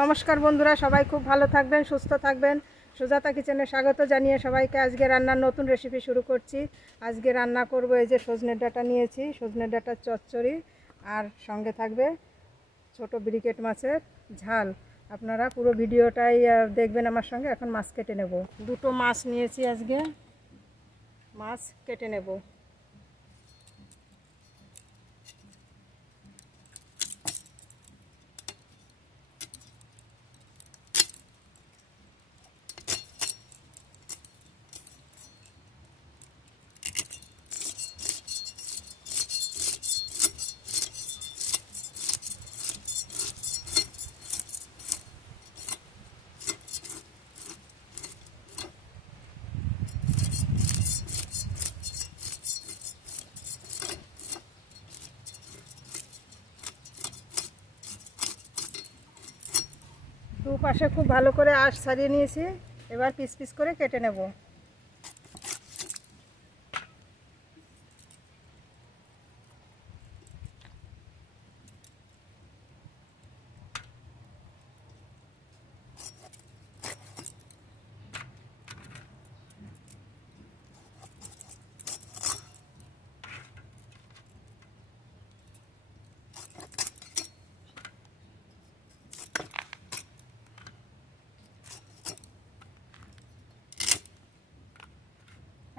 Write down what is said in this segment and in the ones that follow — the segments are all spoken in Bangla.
নমস্কার বন্ধুরা, সবাই খুব ভালো থাকবেন, সুস্থ থাকবেন। সুজাতা কিচেনে স্বাগত জানিয়ে সবাইকে আজকে রান্নার নতুন রেসিপি শুরু করছি। আজকে রান্না করব এই যে সজনের ডাঁটা নিয়েছি, সজনের ডাঁটার চচ্চড়ি, আর সঙ্গে থাকবে ছোট ব্রিকেট মাছের ঝাল। আপনারা পুরো ভিডিওটাই দেখবেন আমার সঙ্গে। এখন মাছ কেটে নেব। দুটো মাছ নিয়েছি, আজকে মাছ কেটে নেব। দুপাশে খুব ভালো করে আঁশ ছাড়িয়ে নিয়েছি। এবার পিস পিস করে কেটে নেব।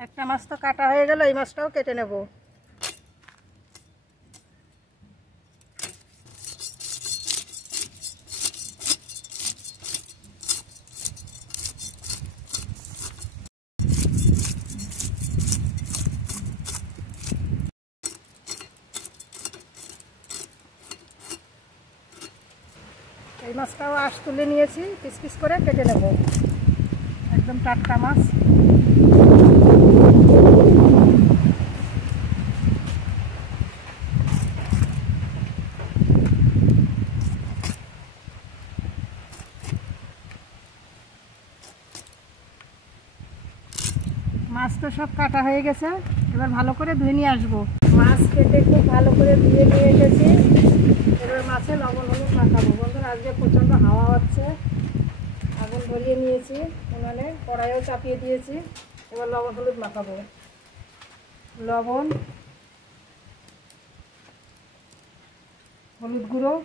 একটা মাছ তো কাটা হয়ে গেল, এই মাছটাও কেটে নেব। এই মাছটাও আঁশ তুলে নিয়েছি, পিস পিস করে কেটে নেব। একদম টাটকা মাছ। মাছ তো সব কাটা হয়ে গেছে, এবার ভালো করে ধুয়ে নিয়ে আসবো। মাছ কেটে খুব ভালো করে ধুয়ে নিয়ে এসেছি। এবার মাছে লবণ হলুদ মাখাবো। বন্ধুরা, আজকে প্রচণ্ড হাওয়া হচ্ছে। আগুন ধরিয়ে নিয়েছি উনানে, কড়াইও চাপিয়ে দিয়েছি। এবার লবণ হলুদ মাখাবো। লবণ, হলুদ গুঁড়ো,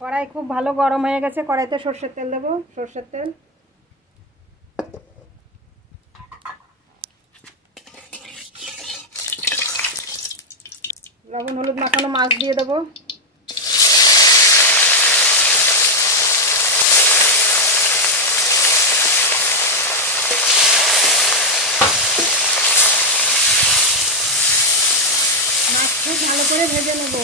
কড়াই খুব ভালো গরম হয়ে গেছে। কড়াইতে সর্ষের তেল দেবো। সর্ষের তেল, লবণ হলুদ মাখানো মাছ দিয়ে দেবো। মাছ খুব ভালো করে ভেজে নেব।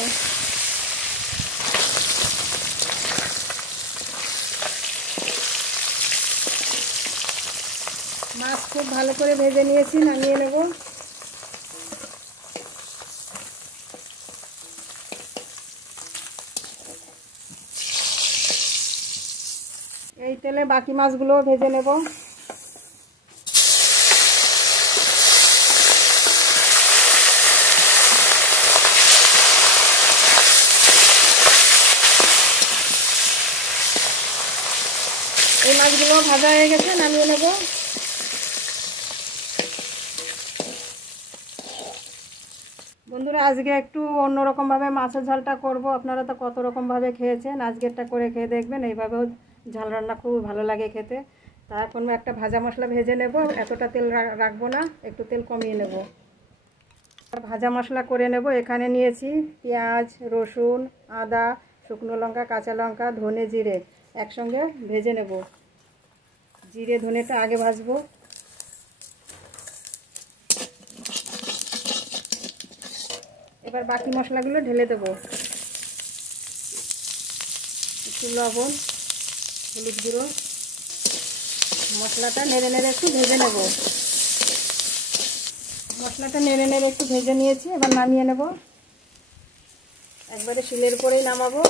মাছ খুব ভালো করে ভেজে নিয়েছি, নামিয়ে নেব। এই তেলে বাকি মাছগুলো ভেজে নেব। এই মাছগুলো ভাজা হয়ে গেছে, নামিয়ে নেব। বন্ধুরা, আজকে একটু অন্যরকমভাবে মাছের ঝালটা করব। আপনারা তো কত রকমভাবে খেয়েছেন, আজকেরটা করে খেয়ে দেখবেন। এইভাবেও ঝাল রান্না খুব ভালো লাগে খেতে। তারপর একটা ভাজা মশলা ভেজে নেব। এতটা তেল রাখবো না, একটু তেল কমিয়ে নেব। ভাজা মশলা করে নেব। এখানে নিয়েছি পেঁয়াজ, রসুন, আদা, শুকনো লঙ্কা, কাঁচা লঙ্কা, ধনে, জিরে একসঙ্গে ভেজে নেব। জিরে ধনেটা আগে ভাজবো। এবার বাকি মশলাগুলো ঢেলে দেবো। একটু লবণ, হলুদ গুঁড়ো, মশলাটা নেড়ে নেড়ে একটু ভেজে নেব। মশলাটা নেড়ে নেড়ে একটু ভেজে নিয়েছি, এবার নামিয়ে নেব। একবারে শিলের উপরেই নামাবো।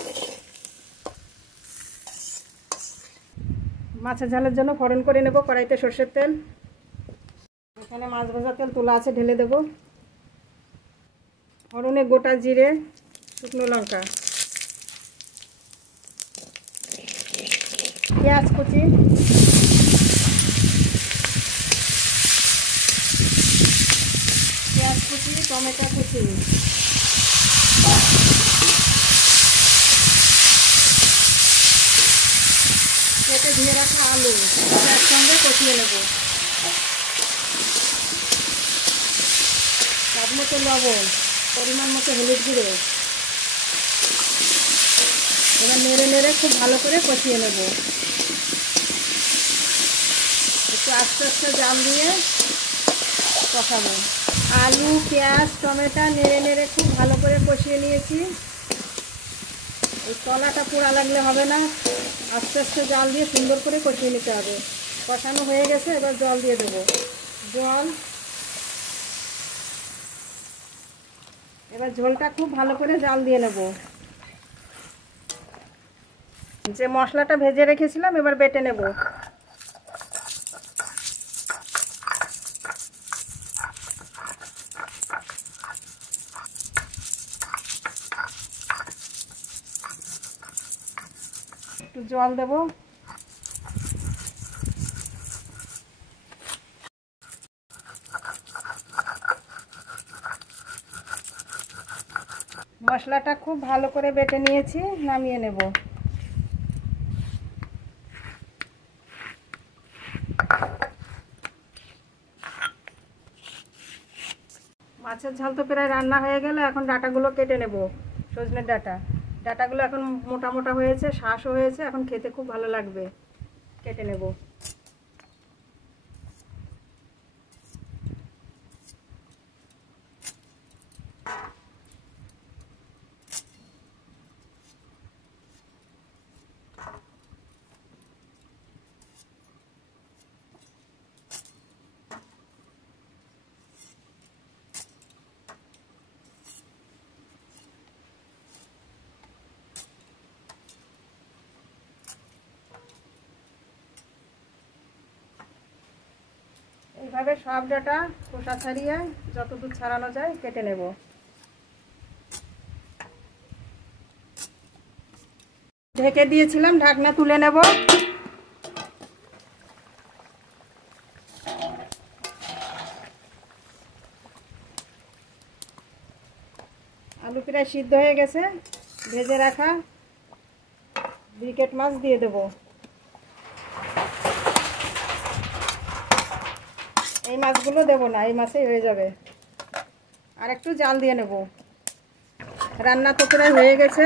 মাছের ঝালের জন্য ফোড়ন করে নেব। কড়াইতে সরষের তেল, এখানে মাছ ভাজা তেল তোলা আছে, ঢেলে দেবো। ফোড়নে গোটা জিরে, শুকনো লঙ্কা, পেঁয়াজ কুচি, টমেটো কুচি, কেটে ধুয়ে রাখা আলু একসঙ্গে কষিয়ে নেব। স্বাদ মতো লবণ, পরিমাণ মতো হলুদ গুঁড়ো। এবার নেড়ে নেড়ে খুব ভালো করে কষিয়ে নেব। একটু আস্তে আস্তে জাল দিয়ে কষাবো। আলু, পেঁয়াজ, টমেটো নেড়ে নেড়ে খুব ভালো করে কষিয়ে নিয়েছি। এই তলাটা পোড়া লাগলে হবে না, আস্তে আস্তে জাল দিয়ে সুন্দর করে কষিয়ে নিতে হবে। কষানো হয়ে গেছে, এবার জল দিয়ে দেবো। জল, এবার ঝোলটা খুব ভালো করে জাল দিয়ে নেব। যে মশলাটা ভেজে রেখেছিলাম এবার বেটে নেব। একটু জল দেব। মশলাটা খুব ভালো করে বেটে নিয়েছি, নামিয়ে নেব। মাছের ঝাল তো প্রায় রান্না হয়ে গেল, এখন ডাঁটাগুলো কেটে নেব। সজনের ডাঁটাগুলো এখন মোটা মোটা হয়েছে, শাঁসও হয়েছে, এখন খেতে খুব ভালো লাগবে। কেটে নেব। এইভাবে সব ডাঁটা খোসা ছাড়িয়ে যতদূর ছাড়ানো যায় কেটে নেব। ঢেকে দিয়েছিলাম, ঢাকনা তুলে নেব। আলু প্রায় সিদ্ধ হয়ে গেছে, ভেজে রাখা ব্রিকেট মাছ দিয়ে দেব। এই মাছগুলো দেব না, এই মাছেই হয়ে যাবে। আর একটু জাল দিয়ে নেব। রান্না তো প্রায় হয়ে গেছে,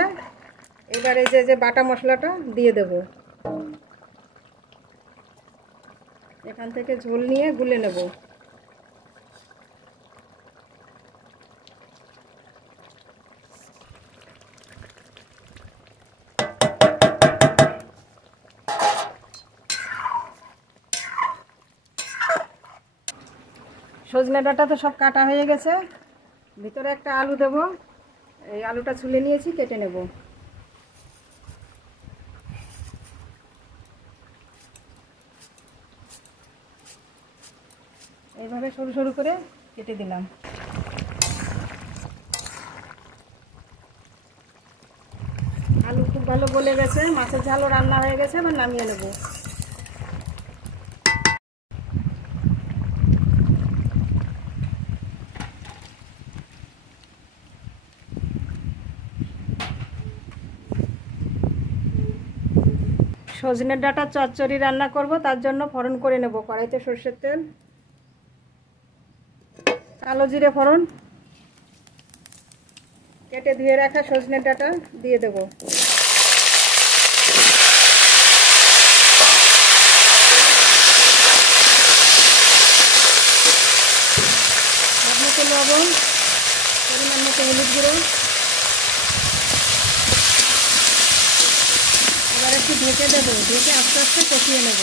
এবার এই যে বাটা মশলাটা দিয়ে দেব। এখান থেকে ঝোল নিয়ে গুলে নেব। সজনে ডাঁটা তো সব কাটা হয়ে গেছে, ভিতরে একটা আলু দেব। এই আলুটা ছুলে নিয়েছি, কেটে নেব। এইভাবে সরু সরু করে কেটে দিলাম। আলু খুব ভালো গলে গেছে, মাছের ঝালও রান্না হয়ে গেছে, এবার নামিয়ে নেব। সজনের ডাঁটা চচ্চড়ি রান্না করব, তার জন্য ফোড়ন করে নেব। কড়াইতে সরষের তেল, কালো জিরে ফোড়ন, কেটে ধুয়ে রাখা সজনের ডাঁটা দিয়ে দেব। স্বাদ মতো লবণ, পরিমাণ মতো হলুদ গুঁড়ো। এবার একটু ঢেকে দেবো, ঢেকে আস্তে আস্তে কষিয়ে নেব।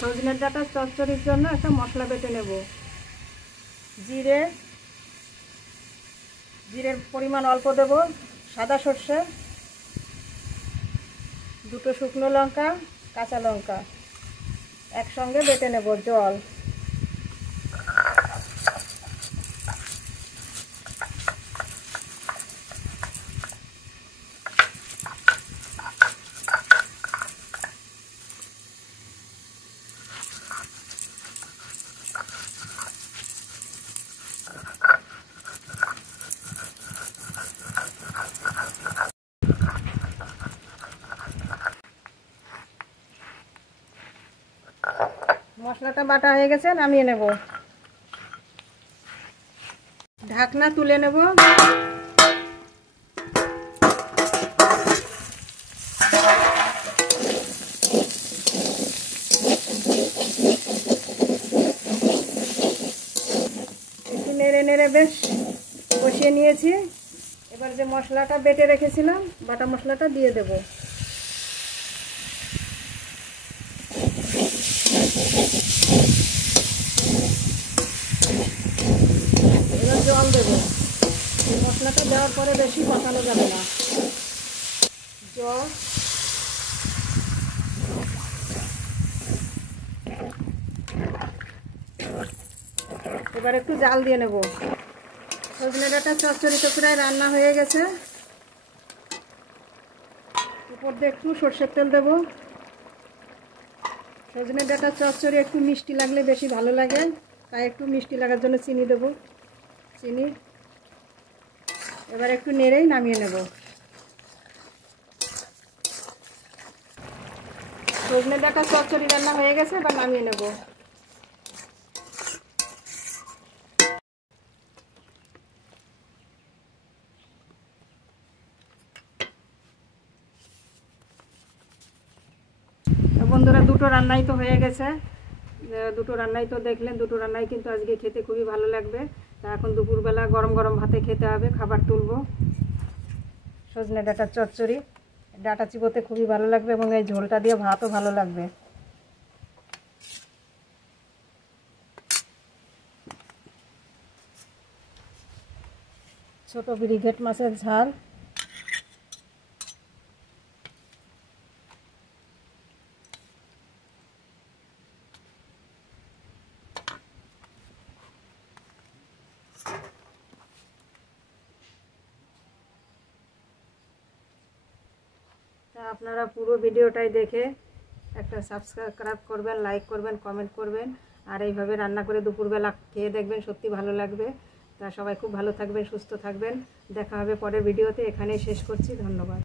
সজনের ডাঁটা চচ্চড়ির জন্য একটা মশলা বেটে নেব। জিরের পরিমাণ অল্প দেব, সাদা সর্ষে, দুটো শুকনো লঙ্কা, কাঁচা লঙ্কা একসঙ্গে বেটে নেব, জল। মশলাটা বাটা হয়ে গেছে, নামিয়ে নেব। ঢাকনা তুলে নেব। একটু নেড়ে নেড়ে বেশ কষিয়ে নিয়েছি। এবার যে মশলাটা বেটে রেখেছিলাম, বাটা মশলাটা দিয়ে দেব। এবার জল দেবো। মশলাটা দেওয়ার পরে বেশি কষানো যাবে না। জল, এবার একটু জাল দিয়ে নেব। সজনে ডাঁটা চচ্চড়ি তো প্রায় রান্না হয়ে গেছে। উপর দিয়ে একটু সরষের তেল দেবো। সজনে ডাঁটা চচ্চড়ি একটু মিষ্টি লাগলে বেশি ভালো লাগে, তাই একটু মিষ্টি লাগার জন্য চিনি দেবো। চিনি এবার একটু নেড়েই নামিয়ে নেব। সজনে ডাঁটা চচ্চড়ি রান্না হয়ে গেছে, এবার নামিয়ে নেব। বন্ধুরা, দুটো রান্নাই তো হয়ে গেছে। দুটো রান্নাই তো দেখলেন, দুটো রান্নাই কিন্তু আজকে খেতে খুবই ভালো লাগবে। তা এখন দুপুরবেলা গরম গরম ভাতে খেতে হবে, খাবার তুলব। সজনে ডাঁটার চচ্চড়ি, ডাঁটা চিবোতে খুবই ভালো লাগবে এবং এই ঝোলটা দিয়ে ভাতও ভালো লাগবে। ছোট ব্রিগেড মাছের ঝাল, আপনারা পুরো ভিডিওটাই দেখে একটা সাবস্ক্রাইব করবেন, লাইক করবেন, কমেন্ট করবেন, আর এইভাবে রান্না করে দুপুরবেলা খেয়ে দেখবেন, সত্যি ভালো লাগবে। তা সবাই খুব ভালো থাকবেন, সুস্থ থাকবেন। দেখা হবে পরের ভিডিওতে। এখানেই শেষ করছি। ধন্যবাদ।